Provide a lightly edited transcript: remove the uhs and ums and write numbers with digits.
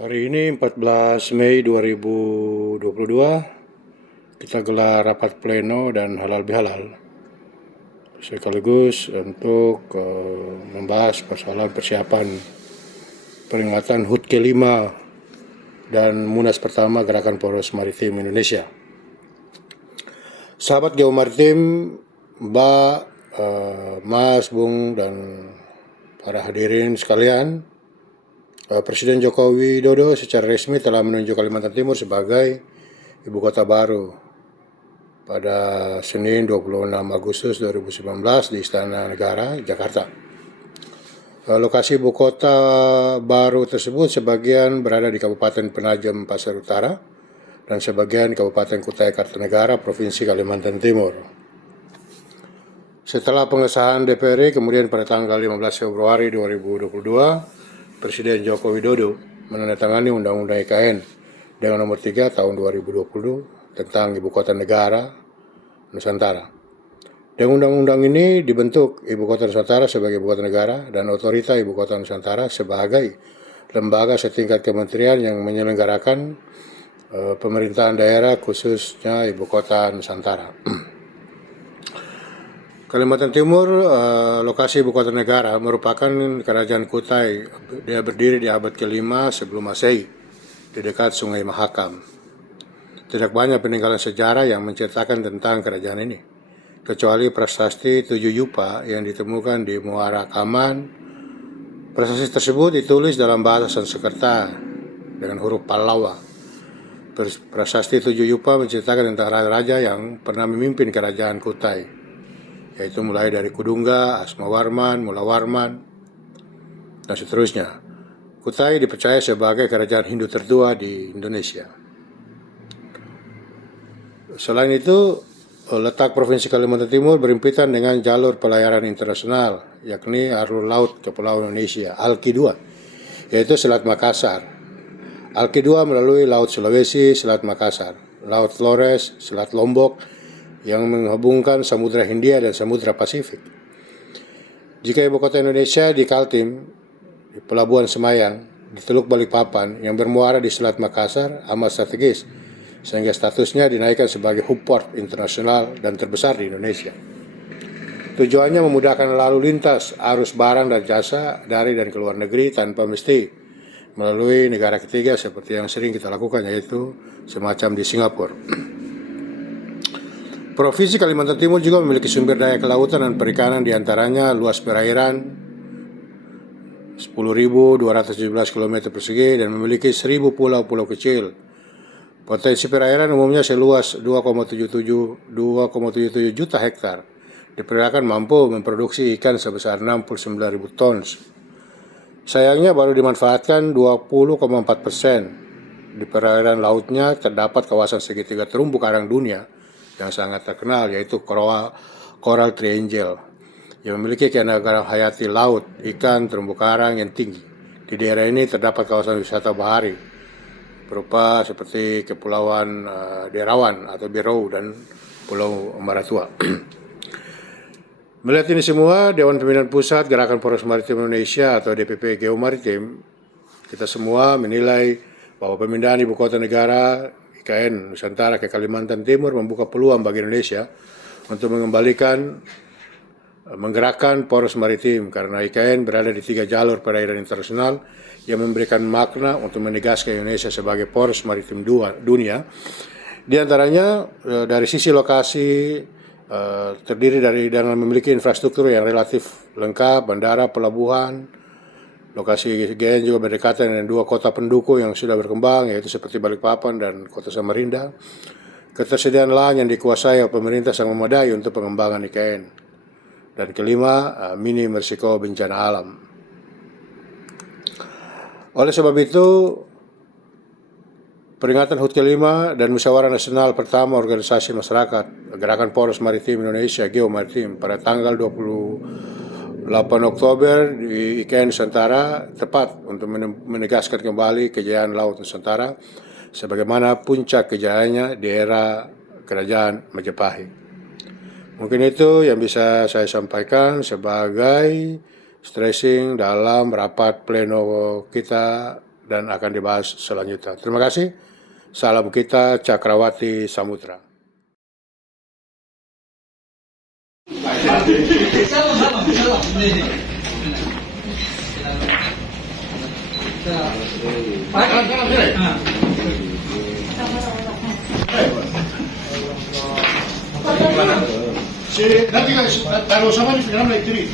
Hari ini 14 Mei 2022 kita gelar rapat pleno dan halal bihalal sekaligus untuk membahas persoalan persiapan peringatan HUT ke-5 dan Munas pertama Gerakan Poros Maritim Indonesia. Sahabat Geomaritim, Mbak, Mas, Bung, dan para hadirin sekalian, Presiden Joko Widodo secara resmi telah menunjuk Kalimantan Timur sebagai ibu kota baru pada Senin 26 Agustus 2019 di Istana Negara, Jakarta. Lokasi ibu kota baru tersebut sebagian berada di Kabupaten Penajam Pasir Utara dan sebagian Kabupaten Kutai Kartanegara, Provinsi Kalimantan Timur. Setelah pengesahan DPR, kemudian pada tanggal 15 Februari 2022, Presiden Joko Widodo menandatangani Undang-Undang IKN dengan nomor 3 tahun 2020 tentang Ibu Kota Negara Nusantara. Dengan undang-undang ini dibentuk Ibu Kota Nusantara sebagai Ibu Kota Negara dan Otorita Ibu Kota Nusantara sebagai lembaga setingkat kementerian yang menyelenggarakan pemerintahan daerah khususnya Ibu Kota Nusantara. Kalimantan Timur, lokasi ibu kota negara, merupakan kerajaan Kutai. Dia berdiri di abad ke-5 sebelum Masehi di dekat Sungai Mahakam. Tidak banyak peninggalan sejarah yang menceritakan tentang kerajaan ini, kecuali prasasti 7 Yupa yang ditemukan di Muara Kaman. Prasasti tersebut ditulis dalam bahasa Sanskerta dengan huruf Pallawa. Prasasti 7 Yupa menceritakan tentang raja-raja yang pernah memimpin kerajaan Kutai, yaitu mulai dari Kudungga, Asmawarman, Mulawarman, dan seterusnya. Kutai dipercaya sebagai kerajaan Hindu tertua di Indonesia. Selain itu, letak Provinsi Kalimantan Timur berhimpitan dengan jalur pelayaran internasional, yakni alur laut Kepulauan Indonesia, ALKI 2, yaitu Selat Makassar. ALKI 2 melalui Laut Sulawesi, Selat Makassar, Laut Flores, Selat Lombok, yang menghubungkan Samudra Hindia dan Samudra Pasifik. Jika ibu kota Indonesia di Kaltim, di Pelabuhan Semayang, di Teluk Balikpapan yang bermuara di Selat Makassar amat strategis, sehingga statusnya dinaikkan sebagai hub port internasional dan terbesar di Indonesia. Tujuannya memudahkan lalu lintas arus barang dan jasa dari dan ke luar negeri tanpa mesti melalui negara ketiga seperti yang sering kita lakukan, yaitu semacam di Singapura. Provinsi Kalimantan Timur juga memiliki sumber daya kelautan dan perikanan, diantaranya luas perairan 10.217 km persegi dan memiliki 1.000 pulau-pulau kecil. Potensi perairan umumnya seluas 2,77 juta hektar. Diperkirakan mampu memproduksi ikan sebesar 69.000 ton. Sayangnya baru dimanfaatkan 20,4%. Di perairan lautnya terdapat kawasan segitiga terumbu karang dunia yang sangat terkenal, yaitu Coral Triangle, yang memiliki keanekaragaman hayati laut, ikan, terumbu karang yang tinggi. Di daerah ini terdapat kawasan wisata bahari berupa seperti Kepulauan Derawan atau Berau dan Pulau Maratua. Melihat ini semua, Dewan Pimpinan Pusat Gerakan Poros Maritim Indonesia atau DPP Geomaritim, kita semua menilai bahwa pemindahan ibu kota negara IKN Nusantara ke Kalimantan Timur membuka peluang bagi Indonesia untuk menggerakkan poros maritim, karena IKN berada di 3 jalur perairan internasional yang memberikan makna untuk menegaskan Indonesia sebagai poros maritim dunia. Di antaranya dari sisi lokasi, terdiri dari dan memiliki infrastruktur yang relatif lengkap, bandara, pelabuhan. Lokasi IKN juga berdekatan dengan 2 kota pendukung yang sudah berkembang, yaitu seperti Balikpapan dan Kota Samarinda. Ketersediaan lahan yang dikuasai oleh pemerintah sangat memadai untuk pengembangan IKN. Dan kelima, minim risiko bencana alam. Oleh sebab itu, peringatan HUT ke-5 dan Musyawarah Nasional pertama Organisasi Masyarakat Gerakan Poros Maritim Indonesia Geomaritim pada tanggal 28 Oktober di IKN Nusantara tepat untuk menegaskan kembali kejayaan Laut Nusantara sebagaimana puncak kejayaannya di era Kerajaan Majapahit. Mungkin itu yang bisa saya sampaikan sebagai stressing dalam rapat pleno kita dan akan dibahas selanjutnya. Terima kasih. Salam kita Cakrawati Samudra. Nanti taruh sama di film lagi,